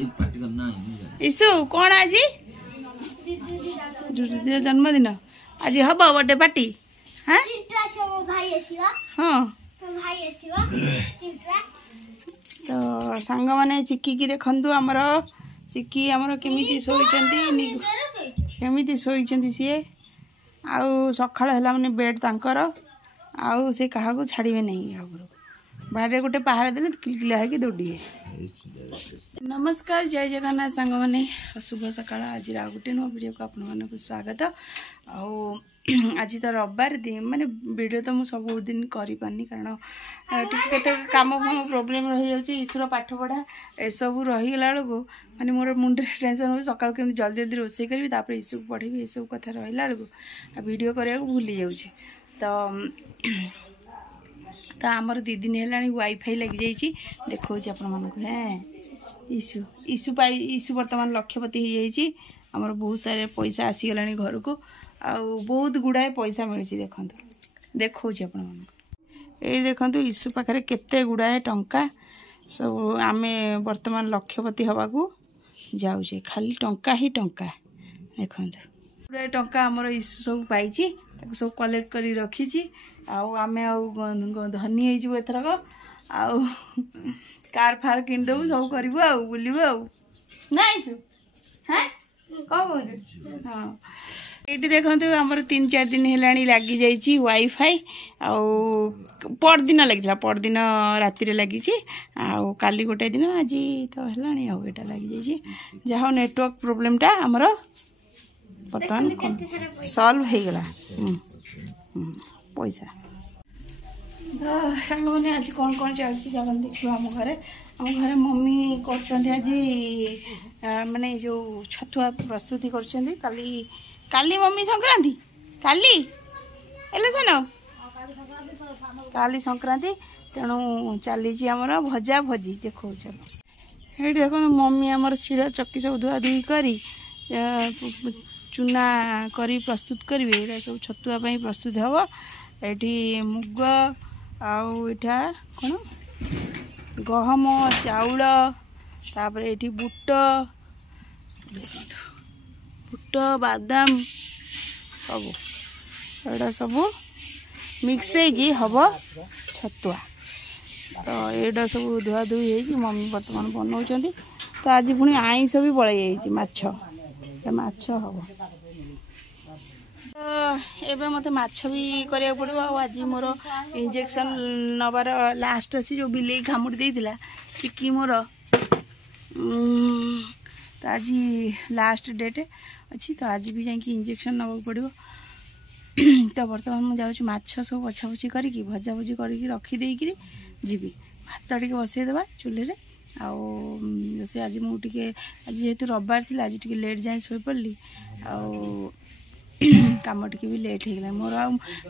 Issue कौन आज जन्मदिन आज हम बर्थडे पार्टी हाँ तो सांग मैंने चिक्की की देखु आमर चिक्की आमर केमी शोई सी आउ सकाळ है मैंने बेड तांकर आउ से क्या छाड़े नहीं बाहर गोटे पहाड़ देले किलकिला है दौड़े। नमस्कार जय जगन्नाथ सांग मैंने शुभ सकाळ आज गोटे नुआ वीडियो को आपण मानक स्वागत आज तो रविवार दिन माने वीडियो तो मुझे सब दिन करि पानी कारण केते काम फाम प्रोब्लेम रही जाउची ईश्वर पाठ पढ़ा ए सब रही गला बेलू माने मोर मुंडे टेंशन हो सकाळ केमि जल्दी जल्दी रोसे करी तापर ईशु पढ़ी ए सब कथा रहिला बेलू वीडियो करिया भूली जाउची तो आमर 2 दिन है वाईफाई लग जाइए देखा आपण मानक हाँ ईशु बर्तमान लक्षपति हो जाइए आमर बहुत सारे पैसा आसीगला घर को आउ बहुत गुड़ाए पैसा मिली देखो देखा आपण मानक ये देखो ईशु पाखे केते गुड़ाए टंका सब आम बर्तमान लक्षपति हवाकू जाऊे खाली टंका ही टंका देखो गुड़ाए टंका आमर ईशु सब पाई सब कलेक्ट कर रखी आम धनी हो एथरक आउ कार फार किनदेबू सब करू बुलू ना ईशु हाँ कौन कौन हाँ ये देखो आमर 3-4 दिन है लगी जाइए वाईफाई परदिन लगी परदिन राति लगी काली गोटे दिन आज तो है लगी जाइए जहाँ नेटवर्क प्रोब्लेमटा आमर बर्तमान सल्व हो गला पैसा तो सांग मैंने आज कौन कौन चलती चल देखा आम घरे मम्मी कर माने जो छतुआ प्रस्तुति कर काली मम्मी संक्रांति काली हेलो सन काली संक्रांति तेणु चली आमर भजा भजी देखो ये देख मम्मी आमर शिड़ चक्की सब धुआ धुई करी चूना करी प्रस्तुत करेंगे ये सब छतुआ प्रस्तुत हम ये मुग आठा कौन गहम चाउल तापर ये बुट बुट बादाम सब एटा सब मिक्स हम छतुआ तो यहाँ सब धुआ धुई हो मम्मी बर्तमान बनाऊँ तो आज पुणी आईस भी पलि माछ हम तो एबे मते माछ भी करिया पड़ो आज मोर इंजेक्शन नबार लास्ट अच्छी जो बिले घामुड़ी देइतिला चिक्की मोर तो आज लास्ट डेट अच्छी तो आज भी जाकि इंजेक्शन नबाक पड़ो तो बर्तमान मुझे जाऊँ माछ सब बछा बछी करी भजा भुजी करके रखीदेकि जीवी भात टे बसईदेवा चूल्हे से आज मुझे आज जेहेतु रविवार थी आज टे लेट जाए शोई पड़ी काम टी भी लेट हो गला मोर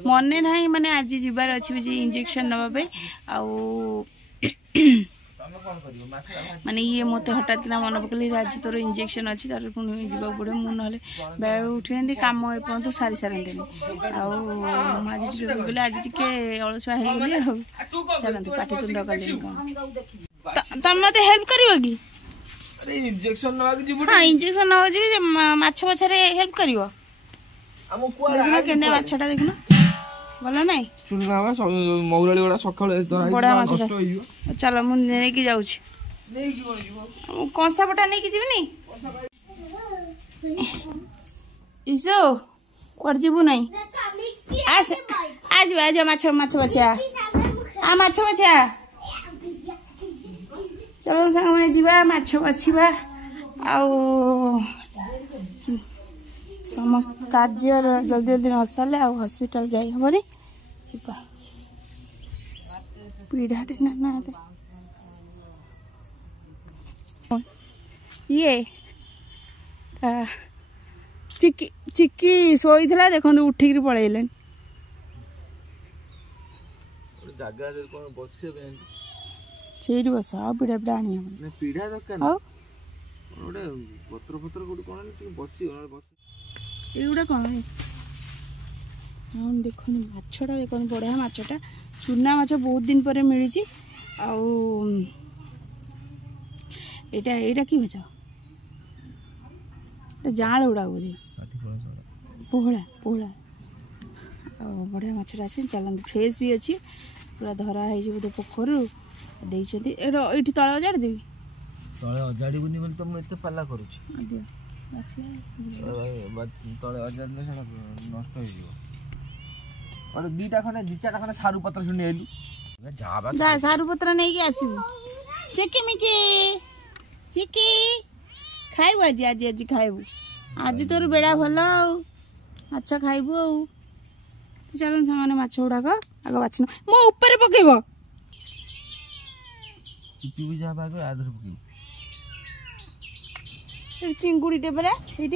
मन ना माने आज जीवार अच्छी इंजेक्शन नापे माने ये मत हठात ना मन पकड़ आज तोर इंजेक्शन अच्छी तार पुणी जावाक पड़ो मुझे बेल उठी काम एपर्त सारी सारती आज कहले आज टे अलसुआ हो गली चलते पाटितुंड कले तुम मत हेल्प कर इंजेक्शन हाँ इंजेक्शन ना माछ पछारे हेल्प कर देखना केंद्र माछटा देखना भल ना मौराली गुड़ा सका बड़ा माछटा चल मुझे जाऊँ कंसा पटा नहीं जीवनी ईशो कौन जीवु नहीं आज आज माछ माछ बछिया आ माछ बछिया चलो सांग मैंने जीवा माछ बाछिबा आउ समस्त कार्य जल्दी जल्दी न सारे आ हॉस्पिटल जाई हबनी जीवा पीढ़ाटे ना ये चिक्की चिक्की शोई थला देखो उठिक पलैले ସେଇଠି ବସ ଆଉ ପିଢା ପିଢା ଆଣି ହବନି ପିଢା ଦରକାର ଆଉ ଗୋଟେ ପତ୍ର ପତ୍ର କୋଠି କୋଣ ଟିକେ ବସି ଏଇଗୁଡା କଣ ହଁ ଦେଖନ୍ତୁ ମାଛଟା ଦେଖନ୍ତୁ ବଢିଆ ମାଛଟା ଚୁନା ମାଛ ବହୁତ ଦିନ ପରେ ମିଳିଛି ଆଉ एटा एटा की माछ जाल उड़ा बोधे पोहला पोहला बढ़िया माछटा आसी चलते फ्रेश भी अच्छी पूरा धरा है बोधे पोखर ये तले अजाड़ी देवी तले अजाड़बुनि बोली तो मुझे पाला करुच्ची तले अजाड़े नष्ट हो दीटा खंडे दी चार खंडे सारू पत्र शुणी आलु सारू पत्र नहीं कि आसबु चिकी मिकी चिकी खाइबु आज आज आज खाइबु आज तोर बेड़ा भल माछ खाइबु चल सामने माछ गुड़ाक आग बाछन मो ऊपर पकेब चिंगुड़ीटे परा ये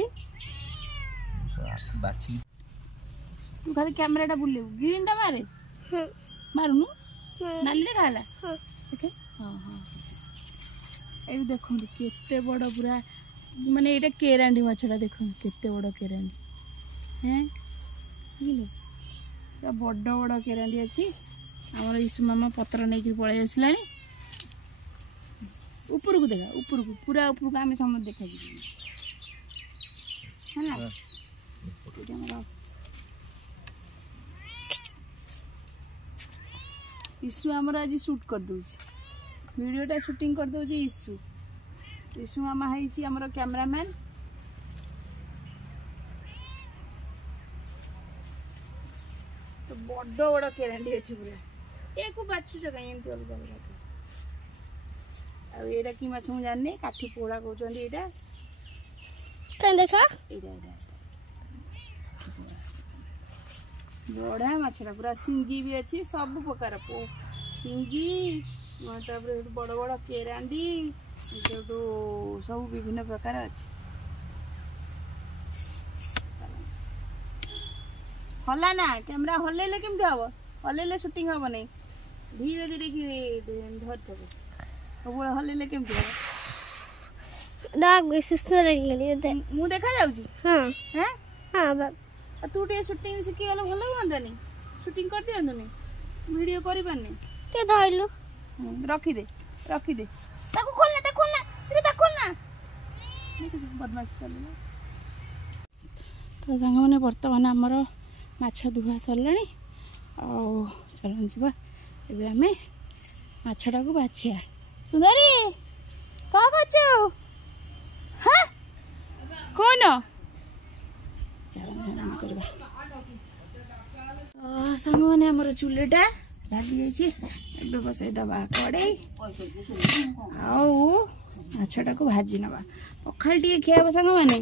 तू खाली कैमराटा बुलेबू ग्रीन टा मारे मारुनु नाली देखा हाँ हाँ ये देखो केते बड़ पूरा माने ये केरांडी माछटा देखो केते बड़ केरांडी हैं बड़ बड़ केरांडी अच्छी आमर ईसु मामा पत्र नहीं पलि आसला ऊपर को देखा ऊपर को पूरा ऊपर को आम समझ देखा ईसु आमर आज शूट कर दूची वीडियोटा शूटिंग कर दूची ईसु ईसु मामा है आमर कैमरामैन तो बड़ बड़ केरांडी अच्छी पूरा ये को बाछुच कहीं एमती अलग अलग आटा कि माछ मुझे जानी काठी पोड़ा कहते यहाँ देखा बढ़िया माछटा पूरा सिंगी भी अच्छी सब प्रकार सिंगी बड़ बड़ केरांडी सब विभिन्न प्रकार अच्छी हला ना कैमरा हल्ले केमती हम हल्ले शूटिंग हम नहीं धीरे धीरे कि धर सब हल्ले केमती मु देखा जाऊँ हाँ तू टे शूटिंग शिखीगल भल हाँ शूटिंग कर दिखाँ वीडियो कर धरलु रखीदे रखीदे खोलना बदमाशी चल तो सांग मैंने बर्तमान आमर माछ धुआ सरला चल जा आम माछटा को बाछिया सुंदरी कौन कर कौन सांग मैंने आमर चूलेटा लागी जाइए बसई दबा कड़े आछटा को भाजी नवा पखाल टे खिया सांग मैंने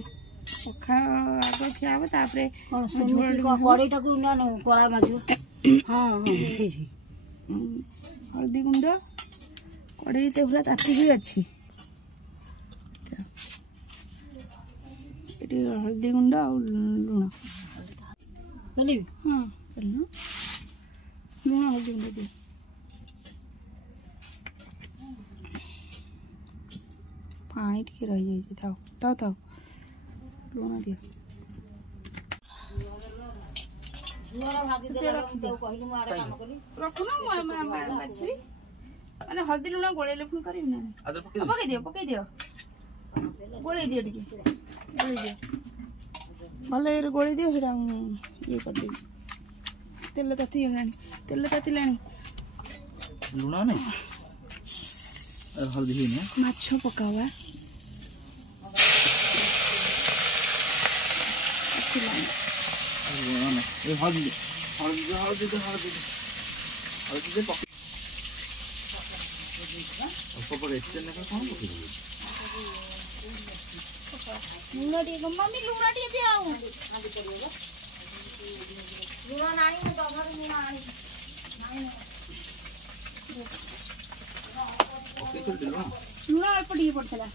पखाल आग खिया तापर कड़ईटा को कला माजू हाँ हल्दी गुंड कड़ई तो पूरा तातिक अच्छी हल्दी गुंड आ लुण हाँ लुण हल्दी गुंड दे पानी टे रही जाइए थाओ थाओ थाओ लुण दियो रखुना मैंने हल्दी लुण गोलैले पुणी कर पकई दियो गोलै दियो टे गोलै दियो भल ये गोलै दियो ये करदेवी तेल तातिला लुण नहीं हल्दी माछ पकावा हल्दी लुण टे मम्मी लुण टे दिया लुण नानी डबर लुण आनी लुण अल्प टे पड़ता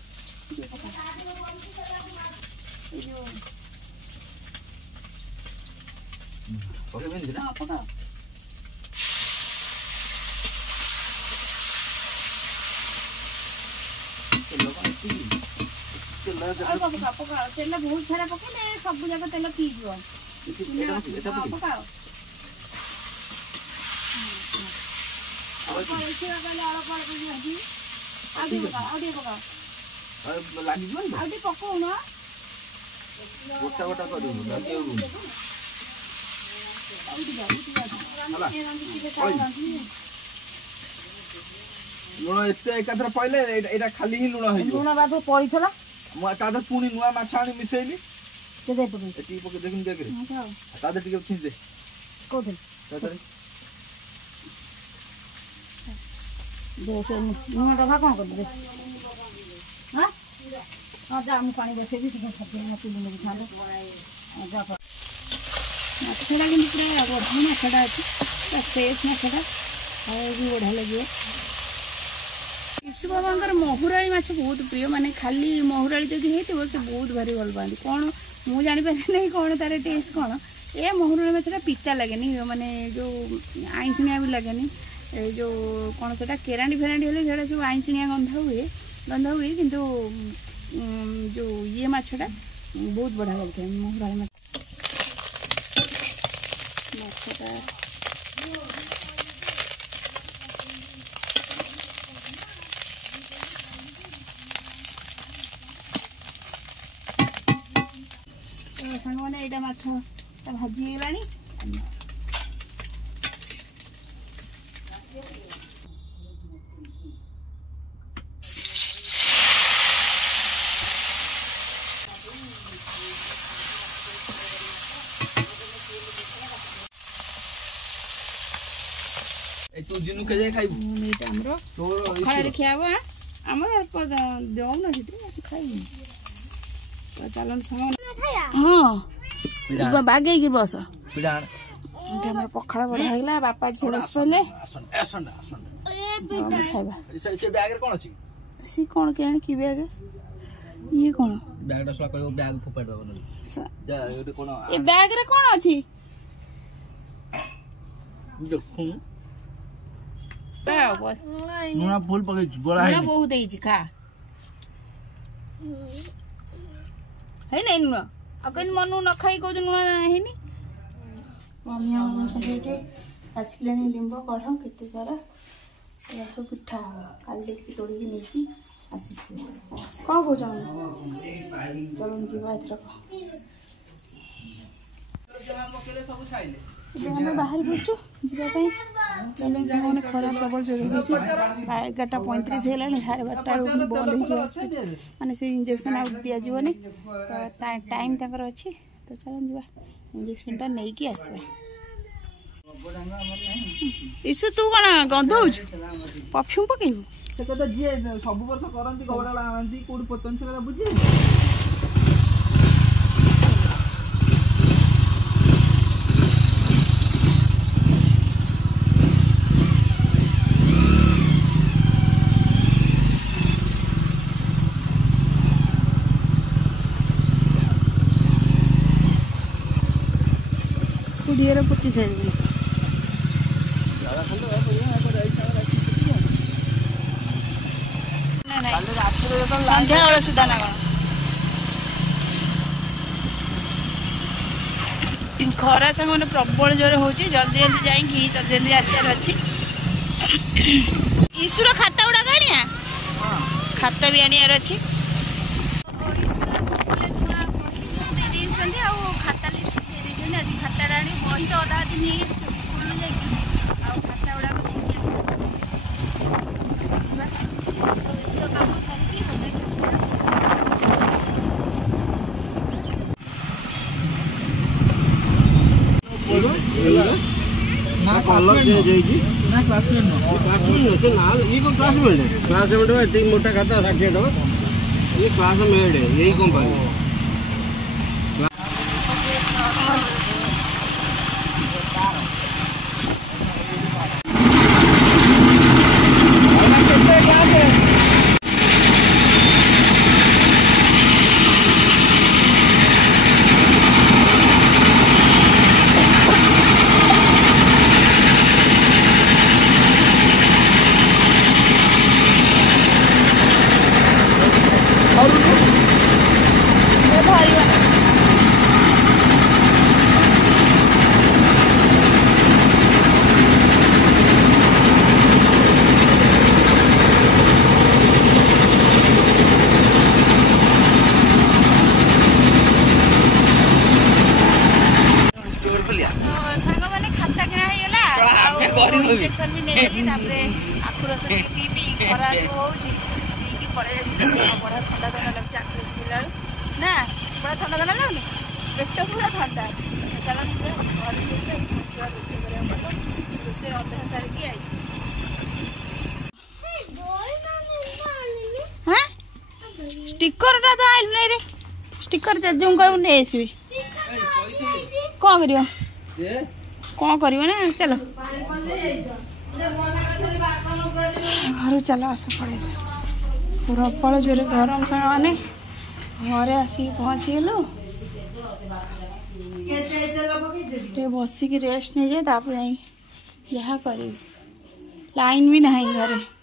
हाँ पका पका तेल बहुत सारा पकड़े सब जाक तेल पी पकाओ पकाओ ଲାଗିଯିବ ଆଉ ଟିକେ ପକଉନ ଗୋଟା ଗୋଟା କରିବୁ ଲାଗିବୁ ଲୁଣ ଏତେ ଏକାଥରେ ପଇଲେ ଏଇଟା ଖାଲି ହିଁ ଲୁଣ ହେଇଯିବ ଲୁଣ ବାବୁ ପଡିଥିଲା ମୁଁ ତା ଦେହରେ ପୁଣି ନୂଆ ମାଛ ଆଣି ମିଶେଇଲି କେତେ ପକେଇ ଏତିକି ପକେଇ ଦେଖିନି ଦେଖରେ ତା ଦେହରେ ଟିକେ ଛିଞ୍ଚେ କୋଉଠି ତା ଦେହରେ ଲୁଣ ଡବା କଣ କରିଦେବେ ହଁ ହଁ ଯା ମୁଁ ପାଣି ବସେଇବି ଟିକେ ସବଜି ଚୁଲି ନେବି ଥାନ୍ତେ ଯା ମାଛଟା କିନ୍ତୁ ପୁରା ବଢ଼ିଆ ମାଛଟା ଅଛି ପୁରା ଫ୍ରେଶ୍ ମାଛଟା ଖାଇବାକୁ ବଢ଼ିଆ ଲାଗିବ ଇସୁ ବାବାଙ୍କର ମହୁରାଳି ମାଛ ବହୁତ ପ୍ରିୟ ମାନେ ଖାଲି ମହୁରାଳି ଯଦି ହେଇଥିବ ସେ ବହୁତ ଭାରି ଭଲ ପାଆନ୍ତି କ'ଣ ମୁଁ ଜାଣିପାରିଲି ନାହିଁ କ'ଣ ତାର ଟେଷ୍ଟ କ'ଣ ଏ ମହୁରାଳି ମାଛଟା ପିତା ଲାଗେନି ମାନେ ଯେଉଁ ଆଇଁଷିଣିଆ ବି ଲାଗେନି ଏ ଯେଉଁ କ'ଣ ସେଟା କେରାଣ୍ଡି ଫେରାଣ୍ଡି ହେଲେ ସେଟା ସବୁ ଆଇଁଷିଣିଆ ଗନ୍ଧ ହୁଏ କିନ୍ତୁ ଯେଉଁ ଇଏ ମାଛଟା ବହୁତ ବଢ଼ିଆ ଲାଗିଥାଏ ମହୁରାଳି ମାଛଟା ସାଙ୍ଗମାନେ ଏଇଟା ମାଛଟା ଭାଜି ହେଇଗଲାଣି ତୁ ଦିନୁ କେ ଯାଇ ଖାଇବୁ ଏଇଟା ଆମର ପଖାଳରେ ଖିଆ ହବ ଆମର ଅଳ୍ପ ଦେଉନ ସେଠି ଖାଇବୁ ଚାଲନ୍ତୁ ସାଙ୍ଗମାନେ ହଁ ବାଗେଇକି ବସ ଏଇଟା ଆମର ପଖାଳ ବଢା ହେଇଗଲା ବାପା ଝିଅ ବସିଲେ ଖାଇବା ସି କ'ଣ କେଜାଣି କି ବ୍ୟାଗ ଇଏ କ'ଣ ଏ ବ୍ୟାଗରେ କ'ଣ ଅଛି ବହୁତ ହେଇଛି ଖା ହେଇନାଇ ଲୁଣ ଆଉ କେମିତି ମନକୁ ନ ଖାଇ କହୁଛୁ ଲୁଣ ହେଇନି ମମି ଆସିଲେଣି ଲିମ୍ବ କଢ଼ କେତେ ସାରା ଏରା ସବୁ ପିଠା ହବ କାଲି ଦେଖିକି ତୋଳିକି ନେଇକି ଆସିଥିବେ କ'ଣ କହୁଛ ଚାଲ ଯିବା ଏଥରକ ଏବେ ଆମେ ବାହାରି ପଡ଼ୁଛୁ ଯିବା ପାଇଁ ମାନେ ଖରା ପ୍ରବଳ ଜୋର ହେଉଛି 11:35 ହେଲାଣି 12:30 ବେଳକୁ ବନ୍ଦ ହେଇଯିବ ହସ୍ପିଟାଲ ମାନେ ସେ ଇଞ୍ଜେକ୍ସନ୍ ଆଉ ଦିଆଯିବନି ତ ଟାଇମ୍ ତାଙ୍କର ଅଛି ତ ଚାଲ ଯିବା ଇଞ୍ଜେକ୍ସନ୍ଟା ନେଇକି ଆସିବା ଇସୁ ତୁ କ'ଣ ଗନ୍ଧଉଛୁ ପରଫ୍ୟୁମ୍ ପକେଇବୁ ସେ କଥା ଯିଏ ସବୁ ବର୍ଷ କରନ୍ତି କବାଟ ଆଣନ୍ତି କୋଉଠି ପୋତନ୍ତି ସେ କଥା ବୁଝିବେ କୁଡ଼ିଆର ପୋତି ସାରିବି ସନ୍ଧ୍ୟାବେଳ ସୁଦ୍ଧା ନା କ'ଣ ଖରା ସାଙ୍ଗମାନେ ପ୍ରବଳ ଜୋରେ ହେଉଛି ଜଲ୍ଦି ଜଲ୍ଦି ଯାଇକି ଜଲ୍ଦି ଜଲ୍ଦି ଆସିବାର ଅଛି ଇସୁର ଖାତା ଗୁଡ଼ାକ ଆଣିଆ ଖାତା ବି ଆଣିବାର ଅଛି ଦେଇଛନ୍ତି ଆଉ ଖାତା ଦେଇଛନ୍ତି ଆଜି ଖାତାଟା ଆଣି ବହି ତ ଅଧା ଅଧି ନେଇକି ସ୍କୁଲରୁ ଯାଇକି ଆଉ ଖାତା ଗୁଡ଼ାକ ନେଇକି ଆସିବା କାମ ସାରିକି ना कलर चेंज होगी ना क्लासमेट नो से ना ये को क्लासमेट है क्लासमेट में इतनी मोटा खाता 60 टका ये क्लासमेट है यही कंपनी इंजेक्शन भी नहीं आखु रस पी खरा होगी पीकी पड़े बड़ा ठंडा ठंडा लगे आखु रस पीला ना बड़ा ठंडा ठंडा लगुनि पेट पूरा ठंडा चल रोसे अधा सारिकी आई स्टिकर टा तो आइल नहीं रे स्टिकर जो कहू नहीं आसबि कौन कर ना चलो घर चलो आस पड़े प्रबल जोरे गरम मैंने घरे आसिक पहुँची गलु बसिक रेस्ट नहीं जाए जहाँ कर लाइन भी ना घरे